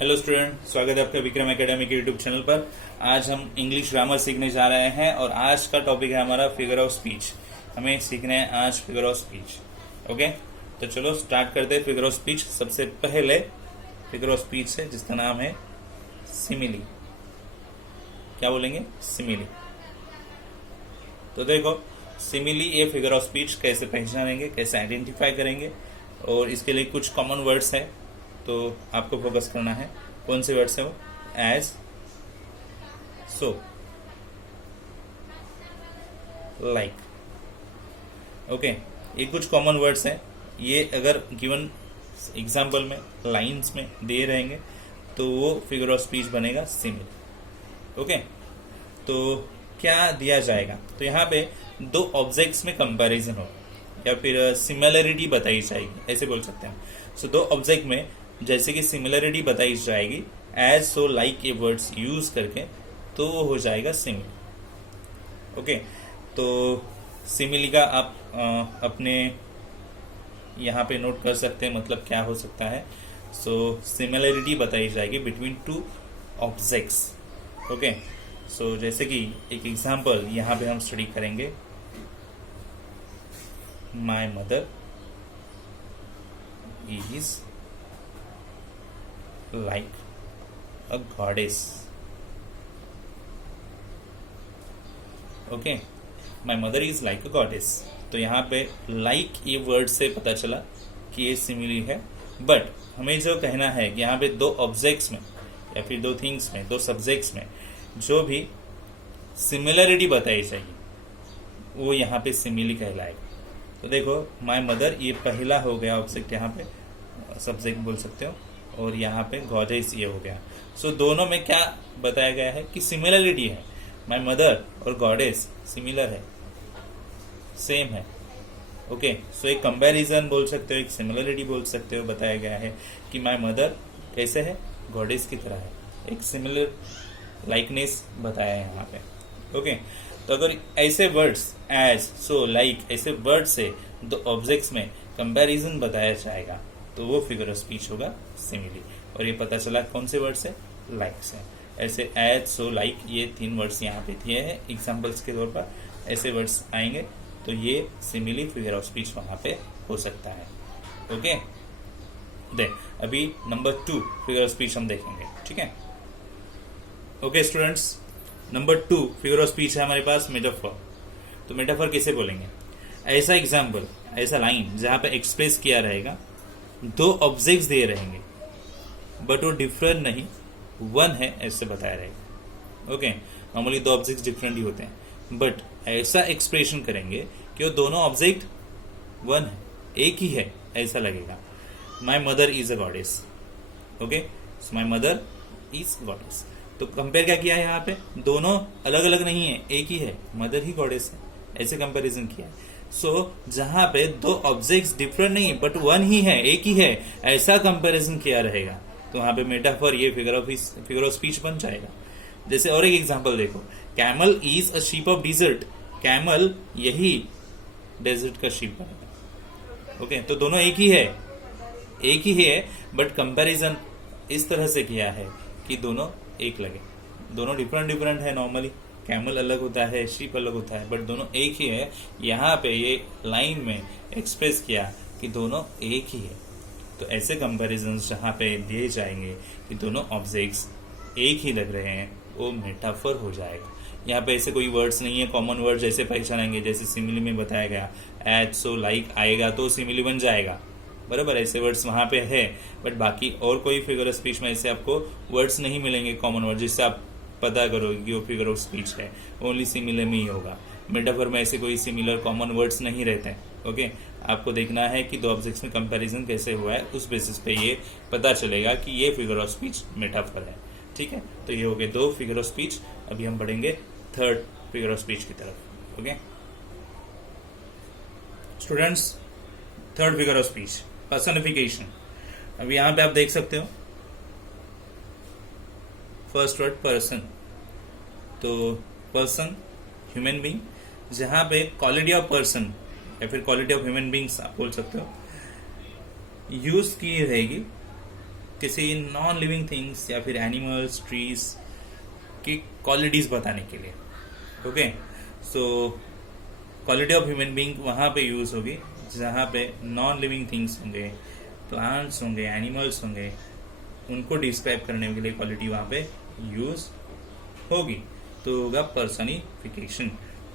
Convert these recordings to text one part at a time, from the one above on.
Hello student, स्वागत है आपका विक्रम एकेडमी के यूट्यूब चैनल पर। आज हम इंग्लिश ग्रामर सीखने जा रहे हैं और आज का टॉपिक है हमारा फिगर ऑफ स्पीच। हमें सीखना है आज फिगर ऑफ स्पीच। ओके, तो चलो स्टार्ट करते हैं फिगर ऑफ स्पीच। सबसे पहले फिगर ऑफ स्पीच है जिसका नाम है सिमिली। क्या बोलेंगे? सिमिली। तो देखो, सिमिली ये फिगर ऑफ स्पीच कैसे पहचानेंगे, कैसे आइडेंटिफाई करेंगे, और इसके लिए कुछ कॉमन वर्ड्स है तो आपको फोकस करना है। कौन से वर्ड्स है वो? एज, सो, लाइक। ओके, ये कुछ कॉमन वर्ड्स हैं। ये अगर गिवन एग्जाम्पल में लाइंस में दे रहेंगे तो वो फिगर ऑफ स्पीच बनेगा सिमिली। ओके, तो क्या दिया जाएगा? तो यहाँ पे दो ऑब्जेक्ट्स में कंपैरिजन होगा या फिर सिमिलरिटी बताई जाएगी, ऐसे बोल सकते हैं। सो दो ऑब्जेक्ट में जैसे कि सिमिलरिटी बताई जाएगी एज, सो, लाइक ये वर्ड्स यूज करके, तो वो हो जाएगा सिमिली। ओके, तो सिमिली का आप अपने यहाँ पे नोट कर सकते हैं, मतलब क्या हो सकता है। सो सिमिलरिटी बताई जाएगी बिटवीन टू ऑब्जेक्ट्स। ओके, सो जैसे कि एक एग्जांपल यहाँ पे हम स्टडी करेंगे, my mother is like a goddess. Okay, my mother is like a goddess. तो यहाँ पे लाइक ये वर्ड से पता चला कि ये सिमिली है। बट हमें जो कहना है कि यहाँ पे दो ऑब्जेक्ट्स में या फिर दो थिंग्स में, दो सब्जेक्ट्स में जो भी सिमिलरिटी बताई जाएगी वो यहाँ पे सिमिली कहलाएगा। तो देखो, माई मदर ये पहला हो गया ऑब्जेक्ट, यहाँ पे सब्जेक्ट बोल सकते हो, और यहाँ पे गॉडेस ये हो गया। सो दोनों में क्या बताया गया है कि सिमिलरिटी है। माय मदर और गॉडेस सिमिलर है, सेम है। ओके, सो एक कंपैरिजन बोल सकते हो, एक सिमिलरिटी बोल सकते हो। बताया गया है कि माय मदर कैसे है? गॉडेस की तरह है। एक सिमिलर लाइकनेस बताया है यहाँ पे। ओके, तो अगर ऐसे वर्ड्स एज, सो, लाइक ऐसे वर्ड से दो ऑब्जेक्ट्स में कंपैरिजन बताया जाएगा तो वो फिगर ऑफ स्पीच होगा सिमिली। और ये पता चला कौन से वर्ड से? लाइक से। ऐसे एज, सो, लाइक ये तीन वर्ड्स यहाँ पे दिए हैं एग्जांपल्स के तौर पर। ऐसे वर्ड्स आएंगे तो ये सिमिली फिगर ऑफ स्पीच वहां पे हो सकता है। ओके, अभी नंबर 2 फिगर ऑफ स्पीच हम देखेंगे, ठीक है। Okay students, number 2 figure of speech है हमारे पास मेटाफर। तो मेटाफर किसे बोलेंगे? ऐसा एग्जाम्पल, ऐसा लाइन जहां पे एक्सप्रेस किया रहेगा, दो ऑब्जेक्ट्स दिए रहेंगे बट वो डिफरेंट नहीं, वन है ऐसे बताया रहेगा। ओके, नॉर्मली दो ऑब्जेक्ट्स डिफरेंट ही होते हैं, बट ऐसा एक्सप्रेशन करेंगे कि वो दोनों ऑब्जेक्ट वन है, एक ही है, ऐसा लगेगा। My mother is a goddess. Okay, so my mother is goddess. तो कंपेयर क्या किया है यहाँ पे? दोनों अलग अलग नहीं है, एक ही है, मदर ही गॉडेस है, ऐसे कंपेरिजन किया है। सो जहां पे दो ऑब्जेक्ट्स डिफरेंट नहीं बट वन ही है, एक ही है, ऐसा कंपैरिजन किया रहेगा तो वहां पे मेटाफर ये फिगर ऑफ स्पीच बन जाएगा। जैसे और एक एग्जांपल देखो, camel is a sheep of dessert. Camel यही डेजर्ट का शीप बनेगा। ओके, तो दोनों एक ही है बट कंपैरिजन इस तरह से किया है कि दोनों एक लगे। दोनों डिफरेंट है। नॉर्मली कैमल अलग होता है, शीप अलग होता है, बट दोनों एक ही है। यहाँ पे ये लाइन में एक्सप्रेस किया कि दोनों एक ही है। तो ऐसे कंपैरिजंस जहाँ पे दिए जाएंगे कि दोनों ऑब्जेक्ट्स एक ही लग रहे हैं, वो मेटाफर हो जाएगा। यहाँ पे ऐसे कोई वर्ड्स नहीं है कॉमन वर्ड जैसे पहचानेंगे, जैसे सिमिली में बताया गया एज, सो, लाइक आएगा तो सिमिली बन जाएगा, बराबर। ऐसे वर्ड्स वहां पे है, बट बाकी और कोई फिगर ऑफ स्पीच में ऐसे आपको वर्ड्स नहीं मिलेंगे कॉमन वर्ड जिससे आप पता करोगे कि वो फिगर ऑफ स्पीच है। ओनली सिमिलर में ही होगा। मेटाफर में ऐसे कोई सिमिलर कॉमन वर्ड्स नहीं रहते। ओके, आपको देखना है कि दो ऑब्जेक्ट्स में कंपैरिजन कैसे हुआ है, उस बेसिस पे ये पता चलेगा कि ये फिगर ऑफ स्पीच मेटाफर है, ठीक है। तो ये हो गए दो फिगर ऑफ स्पीच। अभी हम बढ़ेंगे थर्ड फिगर ऑफ स्पीच की तरफ। Okay students, third figure of speech personification. अभी यहाँ पे आप देख सकते हो फर्स्ट वर्ड पर्सन। तो पर्सन ह्यूमन बीइंग, जहां पे क्वालिटी ऑफ पर्सन या फिर क्वालिटी ऑफ ह्यूमन बीइंग्स आप बोल सकते हो यूज की रहेगी किसी नॉन लिविंग थिंग्स या फिर एनिमल्स, ट्रीज की क्वालिटीज बताने के लिए। Okay, so quality of human being वहाँ पे यूज होगी जहाँ पे नॉन लिविंग थिंग्स होंगे, प्लांट्स होंगे, एनिमल्स होंगे, उनको डिस्क्राइब करने के लिए क्वालिटी वहाँ पे यूज होगी, तो होगा पर्सनिफिकेशन।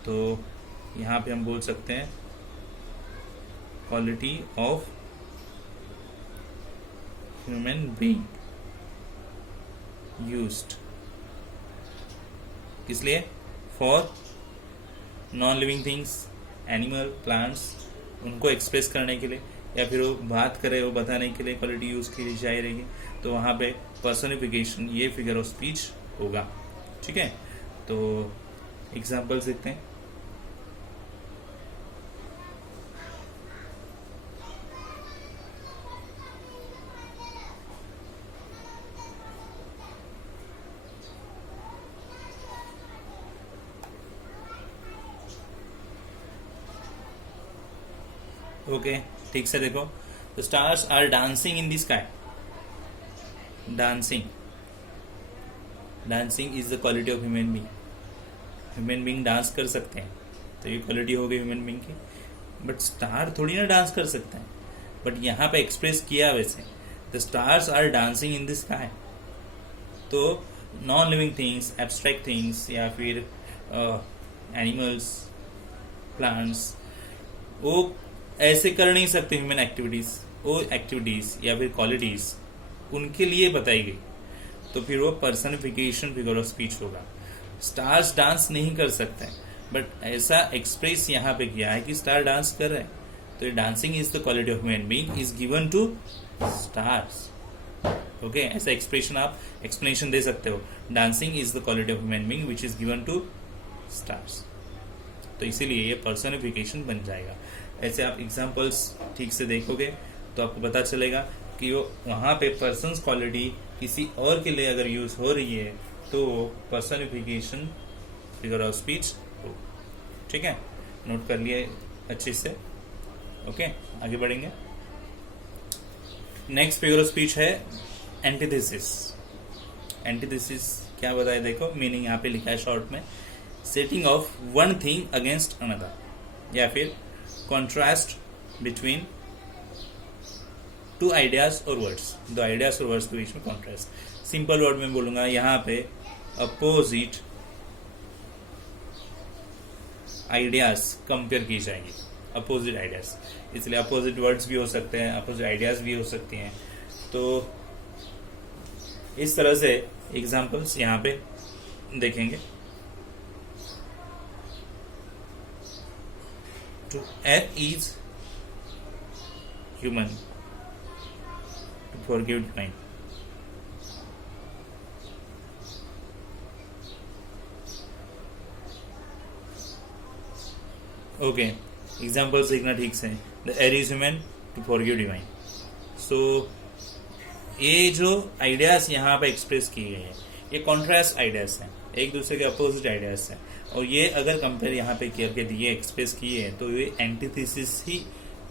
तो यहाँ पे हम बोल सकते हैं quality of human being used, किस लिए? For non living things, animal, plants, उनको एक्सप्रेस करने के लिए, या फिर वो बात करे, वो बताने के लिए क्वालिटी यूज की जाए रहेगी। तो वहाँ पे पर्सनिफिकेशन, ये फिगर ऑफ स्पीच होगा। ठीक है, तो एग्जाम्पल देखते हैं। ओके, ठीक से देखो। The stars are dancing in the sky. Dancing, dancing is the quality of human being. Human being dance कर सकते हैं, तो ये क्वालिटी हो गई ह्यूमन बीइंग की। बट स्टार थोड़ी ना डांस कर सकते हैं, बट यहाँ पे एक्सप्रेस किया वैसे, the stars are dancing in the sky. तो non living things, abstract things, या फिर एनिमल्स, प्लांट्स, वो ऐसे कर नहीं सकते ह्यूमन एक्टिविटीज। वो एक्टिविटीज या फिर क्वालिटीज उनके लिए बताई गई, तो फिर वो पर्सनिफिकेशन फिगर ऑफ स्पीच होगा। स्टार्स डांस नहीं कर सकते, बट ऐसा एक्सप्रेस यहाँ पे किया है कि स्टार डांस कर रहे हैं, तो dancing is the quality of human being is given to stars. Okay, ऐसा एक्सप्रेशन आप एक्सप्लेनेशन दे सकते हो, dancing is the quality of human being which is given to stars. तो इसीलिए ये पर्सनिफिकेशन बन जाएगा। ऐसे आप एग्जाम्पल्स ठीक से देखोगे तो आपको पता चलेगा कि वो वहाँ पे पर्सन्स क्वालिटी किसी और के लिए अगर यूज हो रही है तो पर्सनिफिकेशन फिगर ऑफ स्पीच हो। ठीक है, नोट कर लिए अच्छे से। ओके, आगे बढ़ेंगे। नेक्स्ट फिगर ऑफ स्पीच है एंटीथेसिस। एंटीथेसिस क्या बताया देखो, मीनिंग यहाँ पे लिखा है शॉर्ट में, setting of one thing against another, या फिर कॉन्ट्रास्ट बिटवीन टू आइडियाज और वर्ड्स। दो आइडियाज और वर्ड्स के बीच में कॉन्ट्रास्ट। सिंपल वर्ड में बोलूंगा यहाँ पे अपोजिट आइडियाज कंपेयर की जाएंगी, अपोजिट आइडियाज, इसलिए अपोजिट वर्ड्स भी हो सकते हैं, अपोजिट आइडियाज भी हो सकती हैं। तो इस तरह से एग्जाम्पल्स यहाँ पे देखेंगे। To err is human, to forgive divine. Okay, example सीखना ठीक से। The err is human, to forgive divine. So ये जो आइडियाज यहाँ पे एक्सप्रेस किए गए हैं, ये कॉन्ट्रास्ट आइडियाज हैं, एक दूसरे के अपोजिट आइडियाज हैं, और ये अगर कंपेयर यहाँ पे करके दिए, एक्सप्रेस किए हैं, तो ये antithesis he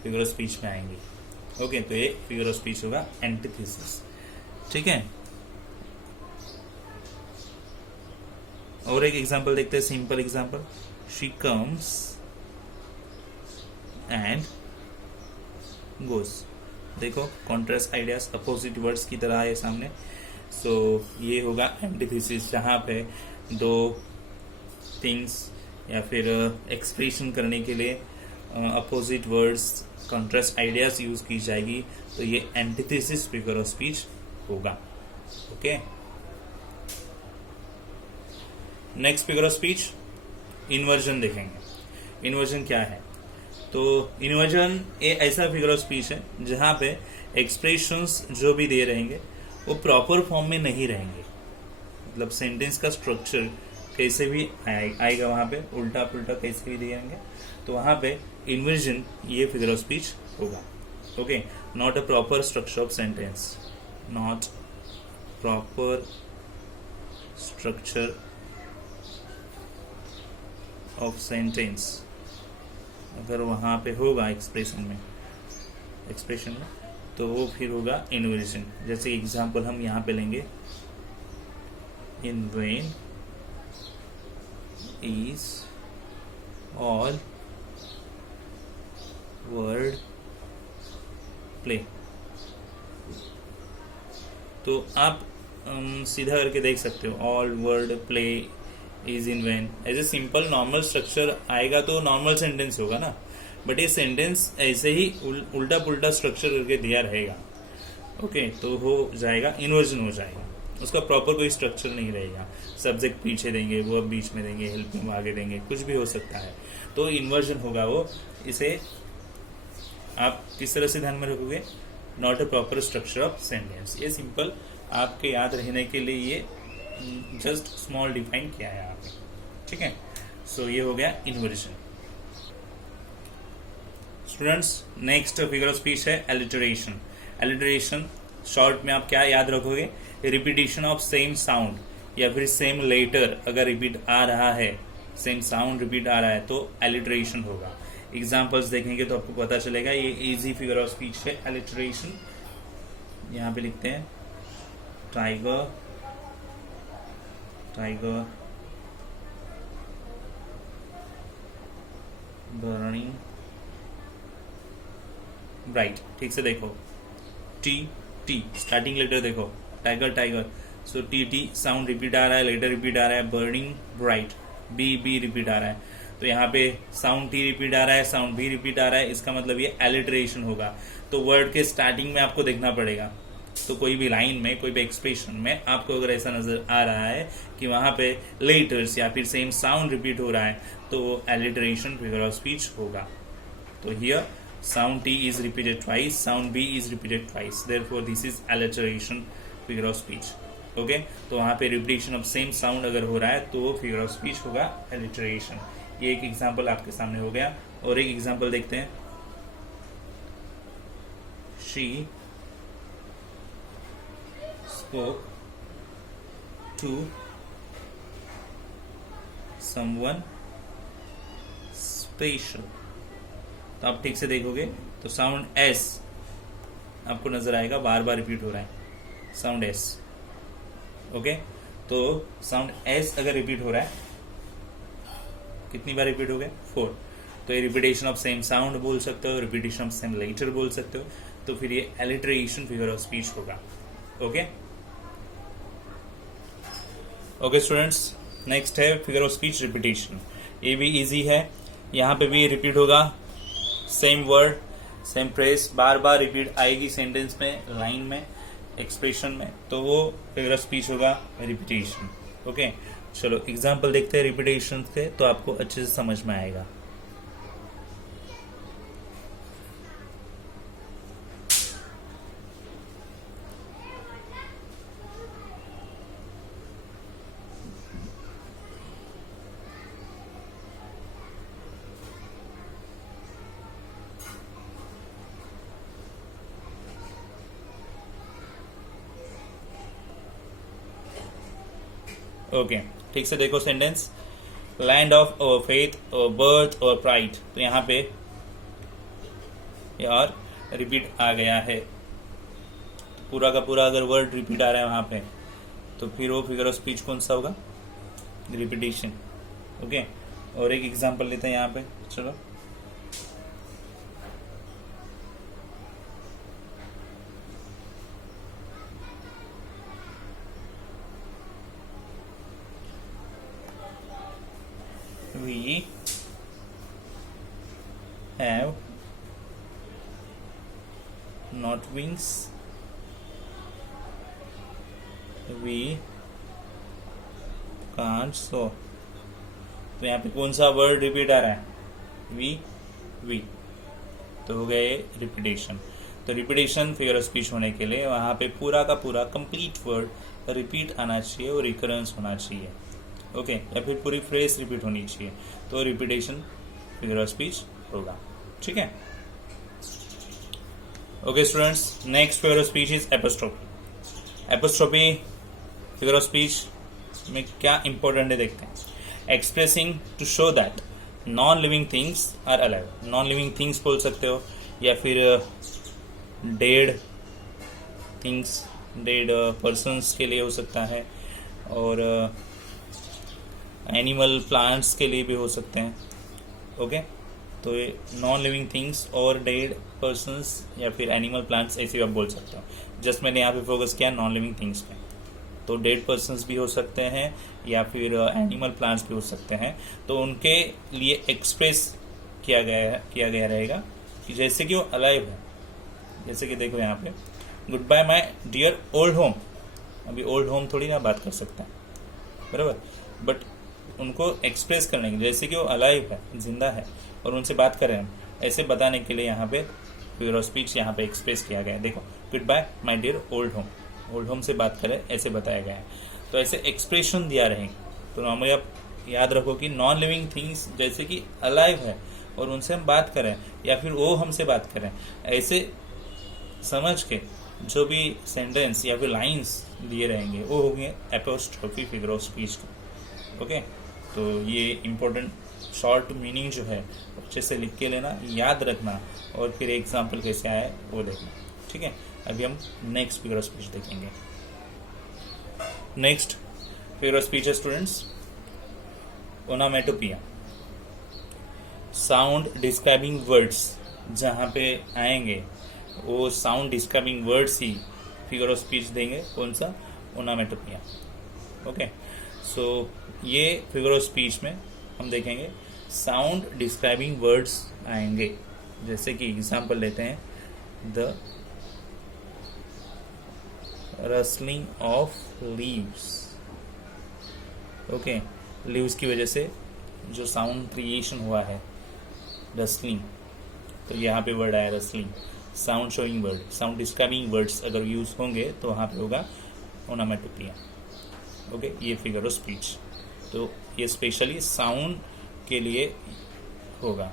figure of speech में आएंगे। ओके, तो ये फिगर ऑफ स्पीच होगा एंटीथेसिस। ठीक है, और एक एग्जांपल देखते हैं, simple example. She comes and goes. देखो, कॉन्ट्रास्ट आइडियाज, अपोजिट वर्ड्स की तरह है सामने। सो ये होगा एंटीथेसिस, जहाँ पे दो थिंग्स या फिर एक्सप्रेशन करने के लिए opposite words, contrast ideas use की जाएगी, तो ये एंटीथेसिस फिगर ऑफ स्पीच होगा। Okay, next figure of speech inversion देखेंगे। इन्वर्जन क्या है? तो इन्वर्जन ऐसा फिगर ऑफ स्पीच है जहां पे एक्सप्रेशंस जो भी दे रहेंगे वो प्रॉपर फॉर्म में नहीं रहेंगे, मतलब सेंटेंस का स्ट्रक्चर कैसे भी आएगा, वहां पे उल्टा पुल्टा कैसे भी दिएंगे, तो वहां पे इन्वर्जन ये फिगर ऑफ स्पीच होगा। Okay, not a proper structure of sentence, not proper structure of sentence अगर वहां पे होगा एक्सप्रेशन में, तो वो फिर होगा इन्वर्जन। जैसे एग्जांपल हम यहाँ पे लेंगे, in vain is all word play. तो आप सीधा करके देख सकते हो, all word play is in vain. ऐसे सिंपल नॉर्मल स्ट्रक्चर आएगा तो नॉर्मल सेंटेंस होगा ना, बट ये सेंटेंस ऐसे ही उल्टा पुल्टा स्ट्रक्चर करके दिया रहेगा, ओके, तो हो जाएगा इन्वर्जन हो जाएगा। उसका प्रॉपर कोई स्ट्रक्चर नहीं रहेगा, सब्जेक्ट पीछे देंगे, वो अब बीच में देंगे, हेल्पिंग आगे देंगे, कुछ भी हो सकता है, तो इन्वर्जन होगा वो। इसे आप किस तरह से ध्यान में रखोगे, not a proper structure of sentence. ये सिंपल आपके याद रहने के लिए ये जस्ट स्मॉल डिफाइन किया है आपने, ठीक है। सो ये हो गया inversion. Students, next figure of speech है एलिटरेशन। एलिटरेशन शॉर्ट में आप क्या याद रखोगे, रिपीटिशन ऑफ सेम साउंड या फिर सेम लेटर अगर रिपीट आ रहा है, सेम साउंड रिपीट आ रहा है तो एलिटरेशन होगा। एग्जाम्पल्स देखेंगे तो आपको पता चलेगा। ये इजी फिगर ऑफ स्पीच है एलिटरेशन। यहाँ पे लिखते हैं टाइगर, टाइगर बर्निंग ब्राइट। ठीक से देखो, टी टी स्टार्टिंग लेटर देखो, tiger tiger, so T T sound repeat आ रहा है, लेटर रिपीट आ रहा है, burning bright B B repeat आ रहा है, तो यहाँ पे साउंड टी रिपीट आ रहा है, साउंड बी रिपीट आ रहा है, इसका मतलब ये एलिटरेशन होगा। तो वर्ड के स्टार्टिंग में आपको देखना पड़ेगा, तो कोई भी लाइन में, कोई भी एक्सप्रेशन में आपको अगर ऐसा नजर आ रहा है कि वहां पे लेटर्स या फिर सेम साउंड रिपीट हो रहा है, तो वो एलिटरेशन फिगर ऑफ स्पीच होगा। तो here sound T is repeated twice, sound B is repeated twice, therefore this is alliteration figure of speech, okay. तो वहां पे रिपीटेशन ऑफ सेम साउंड अगर हो रहा है तो वो फिगर ऑफ स्पीच होगा एलिटरेशन। ये एक एग्जाम्पल आपके सामने हो गया, और एक एग्जाम्पल देखते हैं। She spoke to someone special। तो आप ठीक से देखोगे तो साउंड एस आपको नजर आएगा, बार बार रिपीट हो रहा है साउंड एस, ओके। तो साउंड एस अगर रिपीट हो रहा है, कितनी बार रिपीट हो गया, 4। तो ये रिपीटेशन ऑफ सेम साउंड बोल सकते हो, रिपीटेशन ऑफ सेम लेटर बोल सकते हो, तो फिर ये एलिटरेशन फिगर ऑफ स्पीच होगा, ओके। ओके स्टूडेंट्स, नेक्स्ट है फिगर ऑफ स्पीच रिपीटेशन। ये भी इजी है, यहाँ पे भी रिपीट होगा, सेम वर्ड सेम फ्रेज बार बार रिपीट आएगी सेंटेंस में, लाइन में, एक्सप्रेशन में, तो वो फिगर ऑफ स्पीच होगा रिपीटेशन, ओके। चलो एग्जाम्पल देखते हैं रिपीटेशन के, तो आपको अच्छे से समझ में आएगा। ओके, ठीक से देखो सेंटेंस, लैंड ऑफ फेथ और बर्थ और प्राइड, तो यहाँ पे यार रिपीट आ गया है, तो पूरा का पूरा अगर वर्ड रिपीट आ रहा है वहां पे, तो फिर वो फिगर ऑफ स्पीच कौन सा होगा, रिपीटेशन, ओके। और एक एग्जांपल लेते हैं यहाँ पे, चलो। We have not wings, we can't soar। तो यहाँ पे कौन सा वर्ड रिपीट आ रहा है, वी, तो हो गए रिपीटेशन। तो रिपीटेशन फिगर ऑफ स्पीच होने के लिए वहां पे पूरा का पूरा कंप्लीट वर्ड रिपीट आना चाहिए और रिकरेंस होना चाहिए, ओके, या फिर पूरी फ्रेज रिपीट होनी चाहिए, तो रिपीटेशन फिगर ऑफ स्पीच होगा, ठीक है। Okay students, next figure of speech is apostrophe. Apostrophe figure of speech में क्या इंपॉर्टेंट है देखते हैं। Expressing to show that non living things are alive. Non living things बोल सकते हो, या फिर डेड थिंग्स, डेड पर्सन्स के लिए हो सकता है, और एनिमल प्लांट्स के लिए भी हो सकते हैं। ओके, तो ये नॉन लिविंग थिंग्स और डेड पर्सन्स या फिर एनिमल प्लांट्स ऐसे भी आप बोल सकते हो। जस्ट मैंने यहाँ पे फोकस किया नॉन लिविंग थिंग्स पे। तो डेड पर्सन्स भी हो सकते हैं या फिर एनिमल प्लांट्स भी हो सकते हैं। तो उनके लिए एक्सप्रेस किया गया रहेगा कि जैसे कि वो अलाइव है। जैसे कि देखो यहाँ पे, good bye my dear old home. अभी ओल्ड होम थोड़ी ना बात कर सकता है, बराबर, बट उनको एक्सप्रेस करने के जैसे कि वो अलाइव है, जिंदा है, और उनसे बात कर रहे हैं, ऐसे बताने के लिए यहाँ पे फिगर ऑफ स्पीच यहाँ पे एक्सप्रेस किया गया है। देखो, good bye my dear old home, old home से बात करें ऐसे बताया गया है। तो ऐसे एक्सप्रेशन दिया रहेंगे। तो नॉर्मली आप याद रखो कि नॉन लिविंग थिंग्स जैसे कि अलाइव है और उनसे हम बात करें या फिर वो हमसे बात करें, ऐसे समझ के जो भी सेंटेंस या फिर लाइंस दिए रहेंगे वो होंगे एपोस्ट्रोफी फिगर ऑफ स्पीच के। ओके, तो ये इम्पोर्टेंट शॉर्ट मीनिंग जो है अच्छे से लिख के लेना, याद रखना, और फिर एग्जाम्पल कैसे आया वो देखना। ठीक है, अभी हम नेक्स्ट फिगर ऑफ स्पीच देखेंगे। नेक्स्ट फिगर ऑफ स्पीच है स्टूडेंट्स ओनामेटोपिया। साउंड डिस्क्राइबिंग वर्ड्स जहाँ पे आएंगे वो sound describing words he figure of speech देंगे। कौन सा? ओनामेटोपिया। ओके, सो ये फिगर ऑफ स्पीच में हम देखेंगे साउंड डिस्क्राइबिंग वर्ड्स आएंगे। जैसे कि एग्जांपल लेते हैं, the rustling of leaves. Okay, leaves की वजह से जो साउंड क्रिएशन हुआ है, रसलिंग, तो यहाँ पे वर्ड आया rustling. Sound showing word, sound describing words अगर यूज होंगे तो वहाँ पे होगा ओनामेटोपिया। ओके, ये फिगर ऑफ स्पीच, तो ये स्पेशली साउंड के लिए होगा।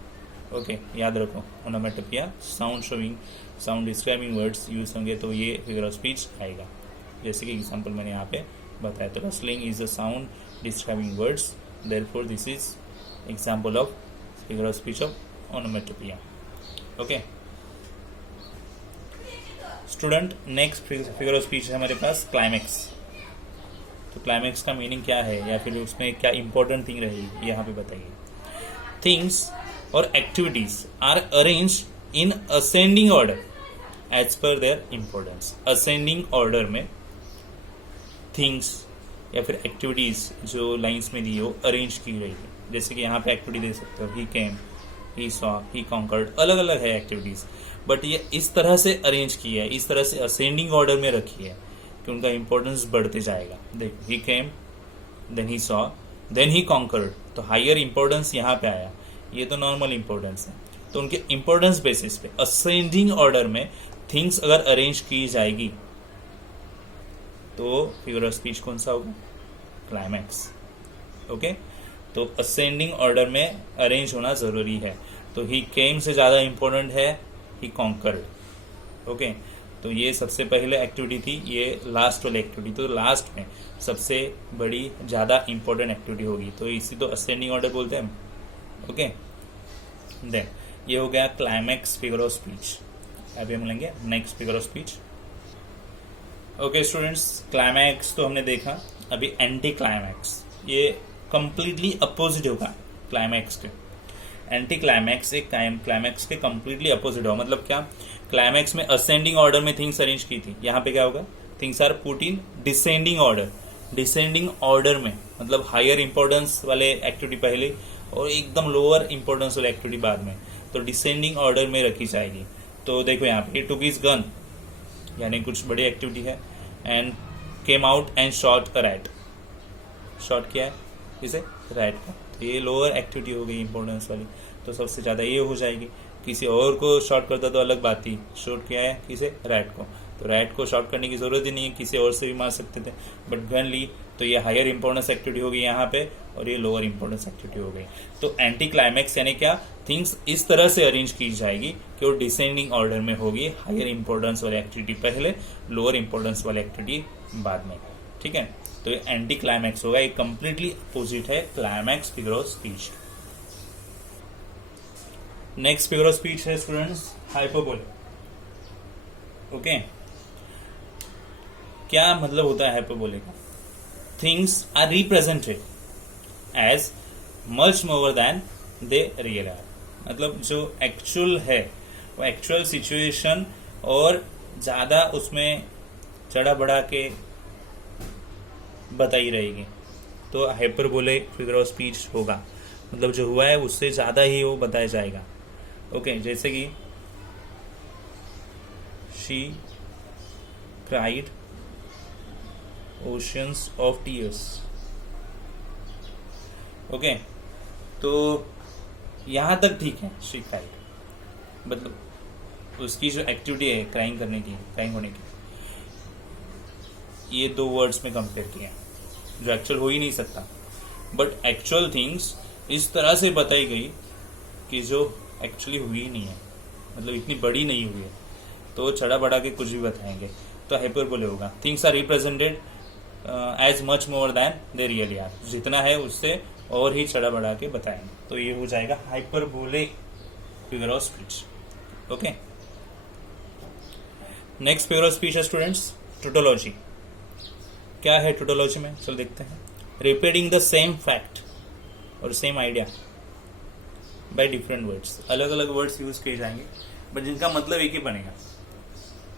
ओके, याद रखो onomatopoeia, sound showing, sound describing words use होंगे तो ये फिगर ऑफ स्पीच आएगा। जैसे कि एग्जांपल मैंने यहाँ पे बताया, तो rustling is a sound describing words, therefore this is example of figure of speech of onomatopoeia. Okay student, next figure of speech है हमारे पास क्लाइमेक्स। तो क्लाइमेक्स का मीनिंग क्या है या फिर उसमें क्या इंपॉर्टेंट थिंग रहेगी यहाँ पे बताइए। थिंग्स और activities are arrange in ascending order as per their importance. Ascending order में थिंग्स या फिर एक्टिविटीज जो लाइंस में दी हो अरेंज की गई है। जैसे कि यहाँ पे एक्टिविटी दे सकते हो, ही केम, ही सॉ, ही कॉन्कर्ड, अलग अलग है एक्टिविटीज, बट ये इस तरह से अरेंज की है, इस तरह से असेंडिंग ऑर्डर में रखी है कि उनका इंपॉर्टेंस बढ़ते जाएगा। देखो, he came, then he saw, then he conquered, तो हायर इंपॉर्टेंस यहाँ पे आया। ये तो नॉर्मल इंपॉर्टेंस है, तो उनके इंपॉर्टेंस बेसिस पे असेंडिंग ऑर्डर में थिंग्स अगर अरेंज की जाएगी तो फिगर ऑफ स्पीच कौन सा होगा? क्लाइमैक्स। ओके, तो असेंडिंग ऑर्डर में अरेंज होना जरूरी है। तो ही केम से ज्यादा इंपॉर्टेंट है ही कॉन्कर्ड। ओके, तो ये सबसे पहले एक्टिविटी थी, ये लास्ट वाली एक्टिविटी, तो लास्ट में सबसे बड़ी ज्यादा इंपॉर्टेंट एक्टिविटी होगी, तो इसी तो असेंडिंग ऑर्डर बोलते हैं हम। ओके, देन ये हो गया क्लाइमैक्स फिगर ऑफ स्पीच। अभी हम लेंगे next figure of speech. Okay students, climax तो हमने देखा, अभी एंटी क्लाइमैक्स, ये कंप्लीटली अपोजिट होगा क्लाइमैक्स के। एंटी क्लाइमैक्स एक क्लाइमैक्स के कंप्लीटली अपोजिट होगा। मतलब क्या? क्लाइमैक्स में असेंडिंग ऑर्डर में थिंग्स अरेंज की थी, यहाँ पे क्या होगा? Things are put in descending order. Descending order में मतलब हायर इंपॉर्टेंस वाले एक्टिविटी पहले और एकदम लोअर इंपॉर्टेंस वाले एक्टिविटी बाद में, तो डिसेंडिंग ऑर्डर में रखी जाएगी। तो देखो यहाँ पे टुक हिज गन, यानी कुछ बड़ी एक्टिविटी है, and came out and shot a rat. Shot किया है इसे? रैट को। तो ये लोअर एक्टिविटी हो गई इंपॉर्टेंस वाली, तो सबसे ज्यादा ये हो जाएगी। किसी और को शॉट करता तो अलग बात थी, शॉट किया है किसे? रैट को, तो रैट को शॉट करने की जरूरत ही नहीं है, किसी और से भी मार सकते थे, बट गन ली, तो ये हायर इंपॉर्टेंस एक्टिविटी होगी यहाँ पे और ये लोअर इंपॉर्टेंस एक्टिविटी हो गई। तो एंटी क्लाइमैक्स यानी क्या? थिंग्स इस तरह से अरेंज की जाएगी कि वो डिसेंडिंग ऑर्डर में होगी, हायर इंपॉर्टेंस वाली एक्टिविटी पहले, लोअर इंपॉर्टेंस वाली एक्टिविटी बाद में। ठीक है, तो ये एंटी क्लाइमैक्स होगा, ये कंप्लीटली अपोजिट है climax figure of speech. Next figure of speech है स्टूडेंट्स हाइपरबोले। ओके, क्या मतलब होता है हाइपरबोले का? Things are represented as much more than they real are. मतलब जो एक्चुअल है वो एक्चुअल सिचुएशन और ज्यादा उसमें चढ़ा बढ़ा के बताई रहेगी, तो हाइपरबोले फिगर ऑफ स्पीच होगा। मतलब जो हुआ है उससे ज्यादा ही वो बताया जाएगा। ओके, जैसे कि she cried oceans of tears. Okay, तो यहां तक ठीक है, शी क्राइड, मतलब उसकी जो एक्टिविटी है क्राइम करने की, क्राइम होने की, ये दो वर्ड्स में कंपेयर किया जो एक्चुअल हो ही नहीं सकता। बट एक्चुअल थिंग्स इस तरह से बताई गई कि जो एक्चुअली हुई ही नहीं है, मतलब इतनी बड़ी नहीं हुई है, तो चढ़ा बढ़ा के कुछ भी बताएंगे, तो हाइपरबोले होगा। Things are represented as much more than they really are, जितना है उससे और ही चढ़ा बढ़ा के बताएंगे, तो ये हो जाएगा hyperbole figure of speech. Okay, next figure of speech है स्टूडेंट्स टोटोलॉजी। क्या है टोटोलॉजी में, चलो देखते हैं। रिपीटिंग द सेम फैक्ट और same idea by different words. अलग अलग वर्ड्स यूज किए जाएंगे बट जिनका मतलब एक ही बनेगा,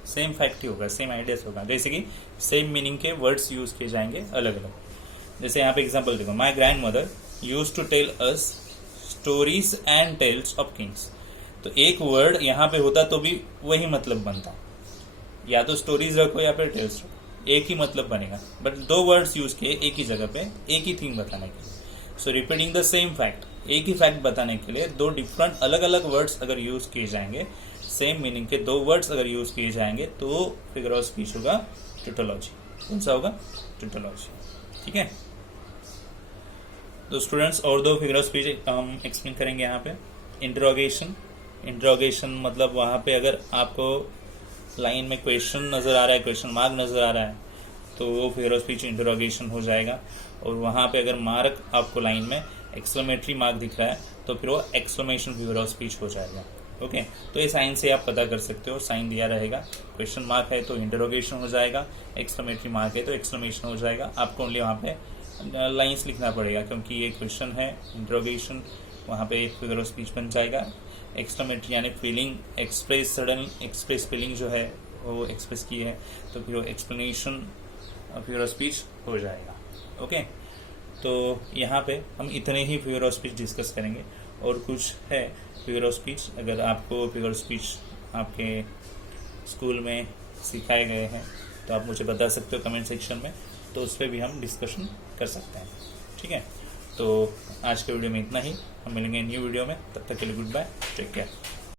सेम फैक्ट ही होगा, सेम आइडियाज होगा। जैसे कि सेम मीनिंग के वर्ड्स यूज किए जाएंगे अलग अलग। जैसे यहाँ पे एग्जांपल देखो, my grandmother use to tell us stories and tales of kings. तो एक वर्ड यहाँ पे होता तो भी वही मतलब बनता, या तो स्टोरीज रखो या फिर टेल्स रखो, एक ही मतलब बनेगा। बट दो वर्ड्स यूज किए एक ही जगह पे एक ही थिंग बताने के लिए। सो रिपीटिंग द सेम फैक्ट, एक ही फैक्ट बताने के लिए दो डिफरेंट अलग अलग वर्ड्स अगर यूज किए जाएंगे, सेम मीनिंग के दो वर्ड्स अगर यूज किए जाएंगे, तो फिगर ऑफ स्पीच होगा टोटोलॉजी। कौन सा होगा? टोटोलॉजी। ठीक है, तो स्टूडेंट्स और दो फिगर ऑफ स्पीच हम एक्सप्लेन करेंगे यहाँ पे। इंटरोगेशन, इंटरोगेशन मतलब वहां पे अगर आपको लाइन में क्वेश्चन नजर आ रहा है, क्वेश्चन मार्क नजर आ रहा है, तो वो फिगर ऑफ स्पीच इंटरोगेशन हो जाएगा। और वहां पे अगर मार्क आपको लाइन में एक्सक्लेमेटरी मार्क दिख रहा है, तो फिर वो एक्सक्लेमेशन फिगर ऑफ स्पीच हो जाएगा। ओके, तो ये साइन से आप पता कर सकते हो, साइन दिया रहेगा। क्वेश्चन मार्क है तो इंटरोगेशन हो जाएगा, एक्सक्लेमेटरी मार्क है तो एक्सक्लेमेशन हो जाएगा। आपको ओनली वहां पे लाइन्स लिखना पड़ेगा, क्योंकि ये क्वेश्चन है, इंटरोगेशन, वहां पे एक फिगर ऑफ स्पीच बन जाएगा। एक्सक्लेमेटरी यानी feeling express, sudden express feeling जो है वो एक्सप्रेस की है, तो फिर वो एक्सप्लेनेशन फिगर ऑफ स्पीच हो जाएगा। ओके, तो यहाँ पे हम इतने ही फिगर ऑफ स्पीच डिस्कस करेंगे। और कुछ है फिगर ऑफ स्पीच, अगर आपको फिगर ऑफ स्पीच आपके स्कूल में सिखाए गए हैं तो आप मुझे बता सकते हो कमेंट सेक्शन में, तो उस पर भी हम डिस्कशन कर सकते हैं। ठीक है, तो आज के वीडियो में इतना ही, हम मिलेंगे न्यू वीडियो में, तब तक के लिए गुड बाय, टेक केयर।